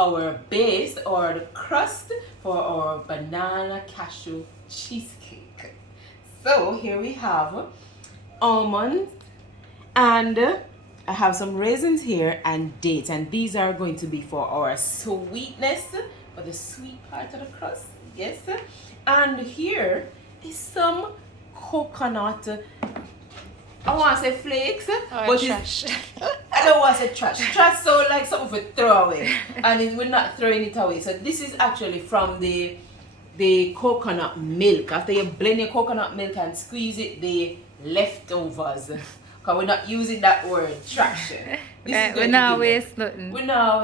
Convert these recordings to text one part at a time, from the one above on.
our base or the crust for our banana cashew cheesecake. So here we have almonds, and I have some raisins here and dates, and these are going to be for our sweetness, for the sweet part of the crust. Yes. And here is some coconut, I want to say flakes, but trash. I don't want to say trash. Trash so like something for throw away, and we're not throwing it away. So this is actually from the coconut milk. After you blend your coconut milk and squeeze it, the leftovers. Because we're not using that word trash. We're not waste nothing. We're not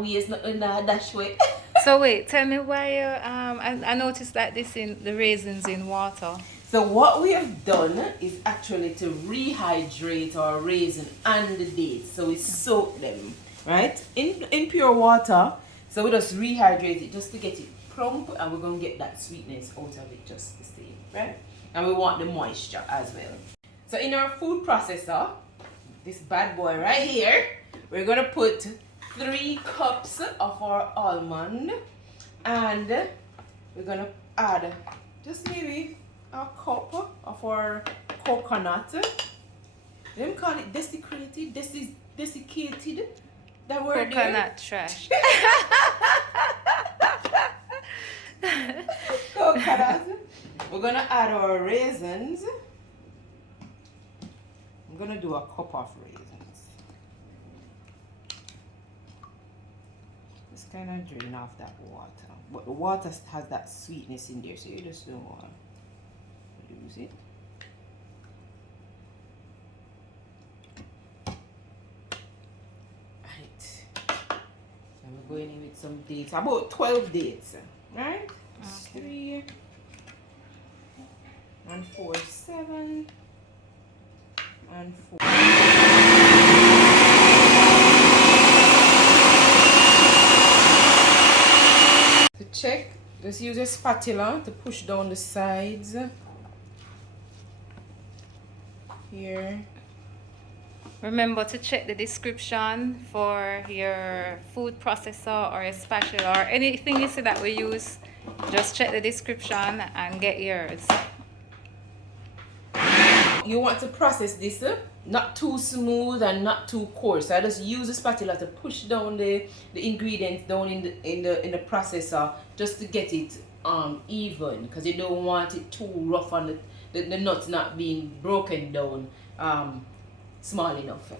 waste nothing, dash way. So wait, tell me why you I noticed that this in the raisins in water. So what we have done is actually to rehydrate our raisin and the dates. So we soak them, right, in pure water. So we just rehydrate it just to get it plump, and we're gonna get that sweetness out of it just the same, right? And we want the moisture as well. So in our food processor, this bad boy right here, we're gonna put 3 cups of our almond, and we're gonna add just maybe a cup of our coconut. Them call it desiccated. Desiccated. That word coconut trash. Coconut. We're gonna add our raisins. I'm gonna do a cup of raisins. Just kind of drain off that water, but the water has that sweetness in there, so you just don't want to lose it. Right. So we're going in with some dates, about 12 dates, right? Okay. 3 and 4, 7 and 4. To check, just use a spatula to push down the sides here. Remember to check the description for your food processor or a spatula or anything you see that we use. Just check the description and get yours. You want to process this not too smooth and not too coarse. So I just use a spatula to push down the ingredients down in the processor just to get it even, because you don't want it too rough and the nuts not being broken down small enough.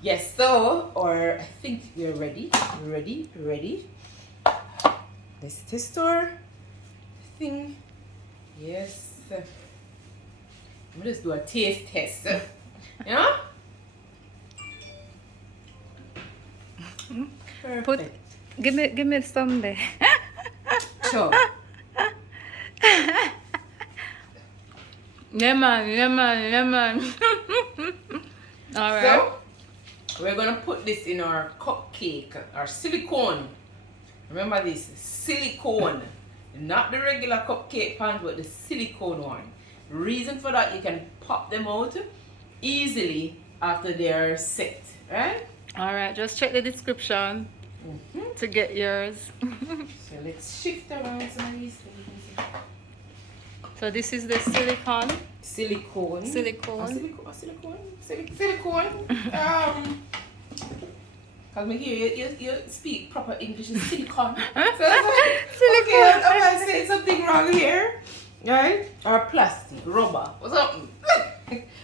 Yes, so, or I think we're ready. Ready. Let's test our thing. Yes. I'm gonna just do a taste test. Yeah? Perfect. Give me some there. Sure. Yeah man. All right. So we're gonna put this in our cupcake, our silicone. Remember this, silicone, not the regular cupcake pan, but the silicone one. Reason for that, you can pop them out easily after they're set, right? All right, just check the description to get yours. So let's shift around some of these things. So this is the silicone. Silicone. Because me hear you speak proper English, is silicone. So silicone. Okay, I say something wrong here, right? Or plastic, rubber, or something.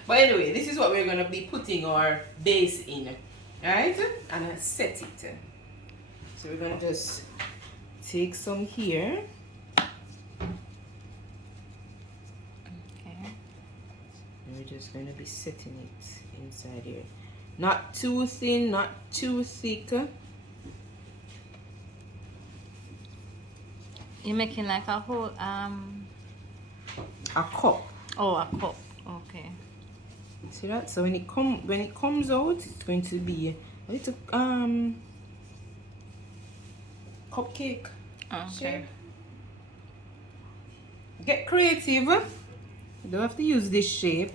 But anyway, this is what we're gonna be putting our base in, right? And I set it. So we're gonna just take some here. Okay. And we're just gonna be setting it inside here. Not too thin, not too thick. You're making like a whole A cup. Oh, a cup. Okay. See that? So when it comes out, it's going to be a little cupcake. Okay. Shape. Get creative. You don't have to use this shape.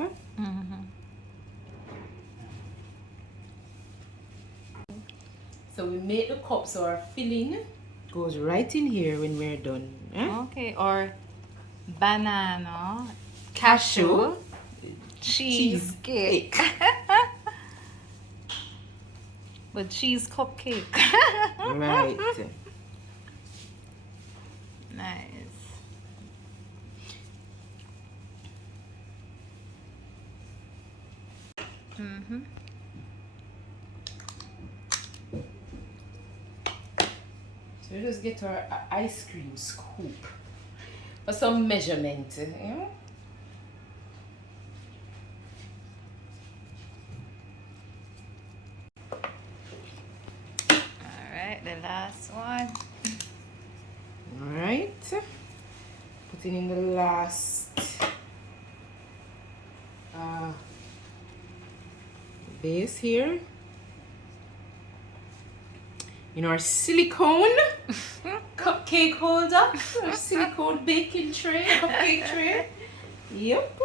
So we make the cup so our filling goes right in here when we're done. Okay, or banana cashew cheesecake. But cheese cupcake. Right. Nice. So we just get our ice cream scoop for some measurement. Alright, the last one. Alright. Putting in the last base here. In our silicone cupcake holder, our silicone baking tray, cupcake tray. Yep.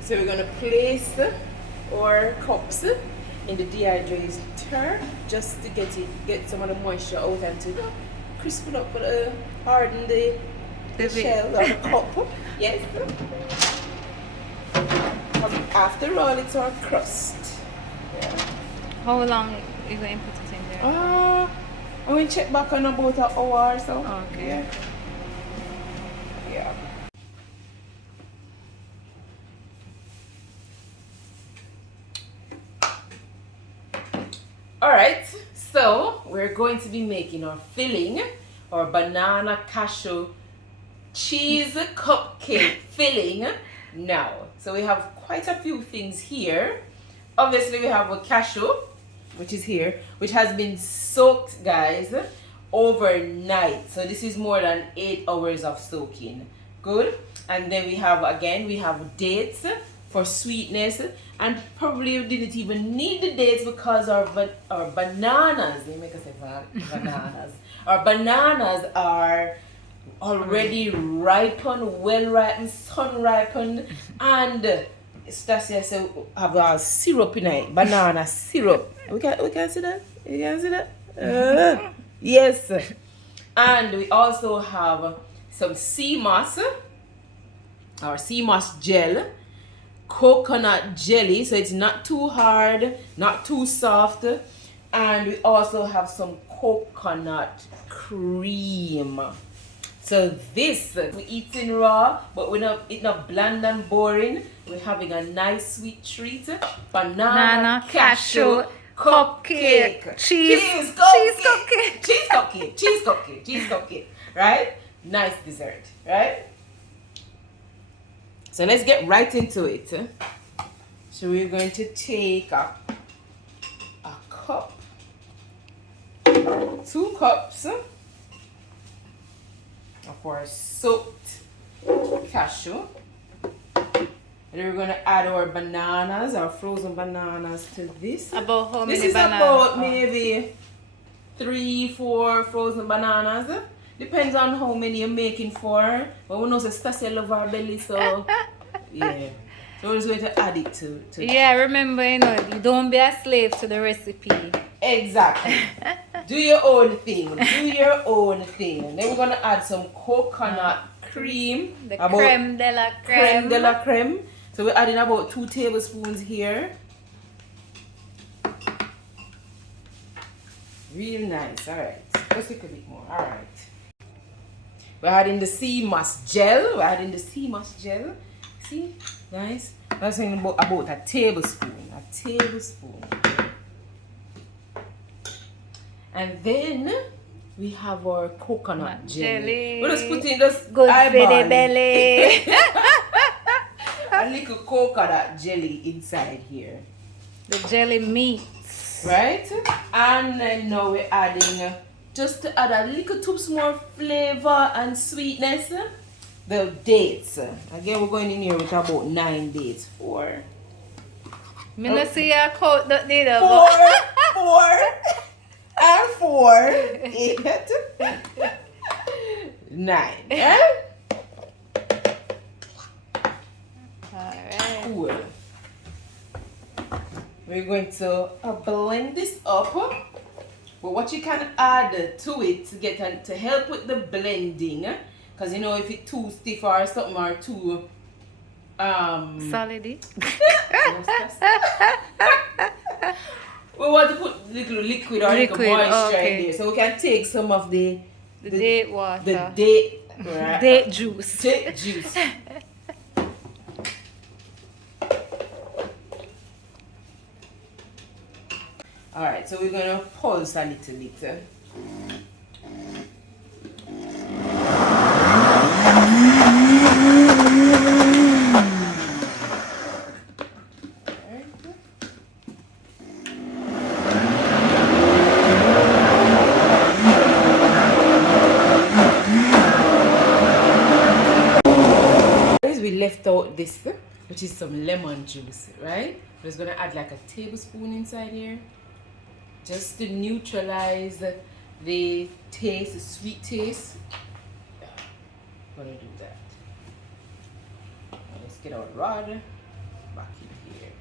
So we're gonna place our cups in the dehydrator just to get some of the moisture out and to crisp it up, harden the shell of the cup. Yes. After all, it's our crust. Yeah. How long are you going to put it in there? I'm going to check back on about an hour or so. Okay. Yeah. Alright, so we're going to be making our filling, our banana cashew cheese cupcake filling now. So we have quite a few things here. Obviously we have a cashew, which is here, which has been soaked, guys, overnight. So this is more than 8 hours of soaking. Good. And then we have dates for sweetness, and probably didn't even need the dates because our bananas, let me make us say bananas. Our bananas are already ripened, well ripened, sun ripened, and Stacia said have a syrup in it, banana syrup. We can see that? You can see that? Yes. And we also have some sea moss, or sea moss gel, coconut jelly, so it's not too hard, not too soft, and we also have some coconut cream. So this we eating raw, but it's not bland and boring. We're having a nice sweet treat. Banana cashew cupcake. Cheese cupcake. Right? Nice dessert, right? So let's get right into it. So we're going to take a cup, 2 cups of our soaked cashew. And then we're going to add our bananas, our frozen bananas, to this. About how many bananas? This is about maybe 3-4 frozen bananas. Depends on how many you're making for. But we know that Stacia loves our belly, so yeah. So we're just going to add it to yeah, remember, you don't be a slave to the recipe. Exactly. Do your own thing. Do your own thing. And then we're going to add some coconut cream. The creme de la creme. Creme de la creme. So we're adding about 2 tablespoons here. Real nice. Alright. Just a little bit more. Alright. We're adding the sea moss gel. See? Nice. That's about a tablespoon. And then we have our coconut jelly. We're just putting this good for the belly. A little coconut jelly inside here. The jelly meats. Right? And then now we're adding, just to add a little too more flavor and sweetness, the dates. Again, we're going in here with about 9 dates. 4. Me not see a coat that need a 4. and 4, 8, 9. Yeah? Alright. Cool. We're going to blend this up. But what you can add to it to help with the blending, because you know if it's too stiff or something or too Solidy. we want to put little liquid or little moisture in there, so we can take some of the date water, the date, right? date juice. Date juice. Alright, so we're gonna pulse a little bit. We left out this, which is some lemon juice, right? We're just gonna add like a tablespoon inside here, just to neutralize the taste, the sweet taste. Yeah, I'm gonna do that. Now let's get our rod back in here.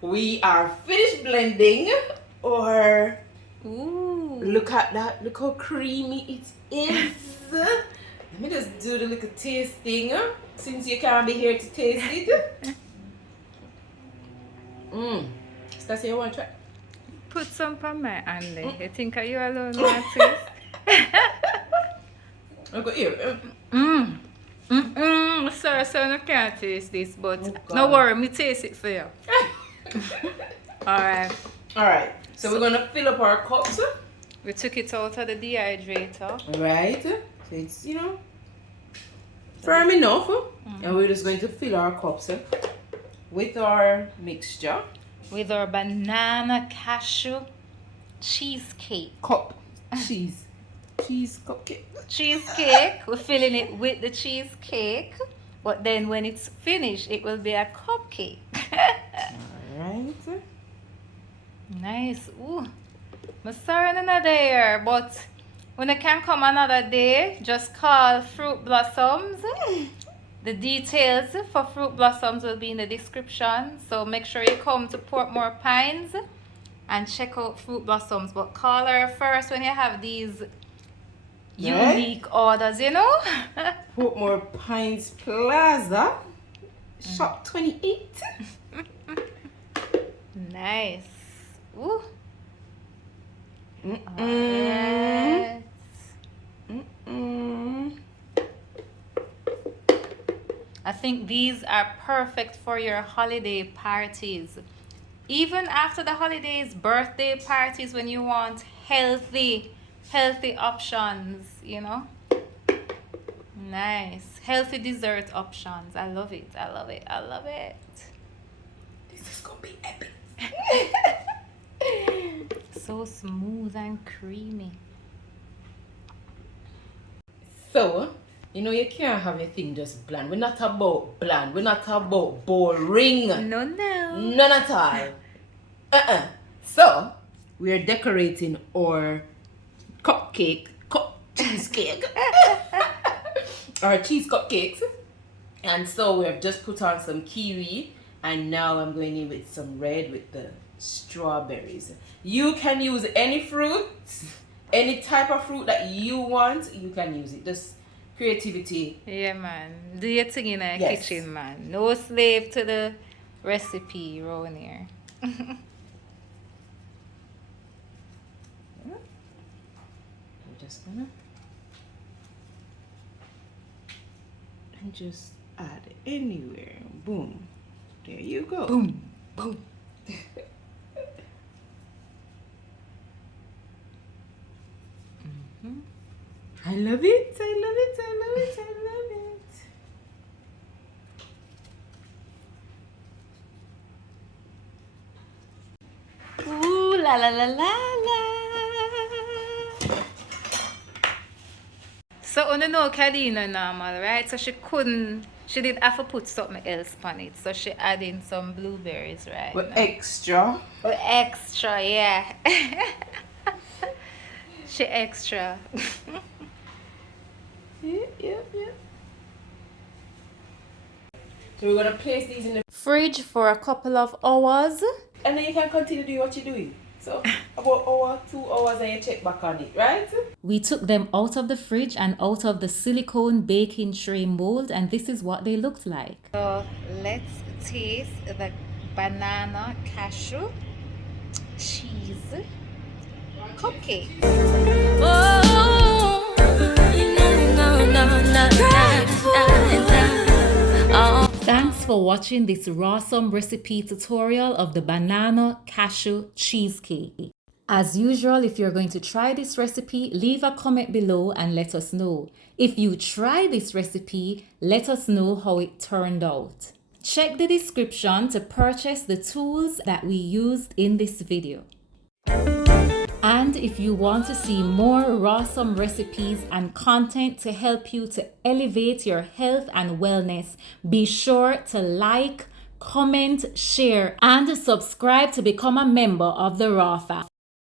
We are finished blending, or Ooh. look at that, look how creamy it is. Let me just do the little tasting, since you can't be here to taste it. Stacia, you want to try? Put some on my hand there. You think are you alone want taste? I'll go here. Sorry, I can't taste this, but Oh, no God. worry, me taste it for you. Alright. Alright, so we're gonna fill up our cups. We took it out of the dehydrator. Right, so it's, you know, firm enough. And we're just going to fill our cups with our mixture. With our banana cashew cheesecake. Cheese cupcake. Cheesecake. We're filling it with the cheesecake. But then when it's finished, it will be a cupcake. Alright. Nice. Ooh. I'm sorry another year, but when I can come another day, just call Fruit Blossoms. The details for Fruit Blossoms will be in the description. So make sure you come to Portmore Pines and check out Fruit Blossoms. But call her first when you have these unique orders, you know? Portmore Pines Plaza, shop 28. Nice. Ooh. Mm-mm. Alright. I think these are perfect for your holiday parties. Even after the holidays, birthday parties, when you want healthy options, you know. Nice. Healthy dessert options. I love it. I love it. I love it. This is gonna be epic. So smooth and creamy. So, you know, you can't have your thing just bland. We're not about bland. We're not about boring. No. None at all. So, we're decorating our cheesecake. Our cheese cupcakes. And so we have just put on some kiwi. And now I'm going in with some red with the strawberries. You can use any fruit, any type of fruit that you want. You can use it. Just creativity. Yeah, man. Do your thing in the Yes. kitchen, man. No slave to the recipe around here. We're just gonna and just add anywhere. Boom. There you go. Boom, boom. I love it. I love it. I love it. I love it. la la la la la. So, you know, Kadeen normal, right? So she did have to put something else on it. So she add in some blueberries, right? With extra. With extra, yeah. She extra. Yep. So we're gonna place these in the Fridge for a couple of hours. and then you can continue doing what you're doing. So about hour, 2 hours, and you check back on it, right? We took them out of the fridge and out of the silicone baking tray mold, and this is what they looked like. So let's taste the banana cashew cheese cupcake. Thanks for watching this awesome recipe tutorial of the banana cashew cheesecake. As usual, if you're going to try this recipe, leave a comment below and let us know. If you try this recipe, let us know how it turned out. Check the description to purchase the tools that we used in this video. And if you want to see more awesome recipes and content to help you to elevate your health and wellness, be sure to like, comment, share, and subscribe to become a member of the Raw family.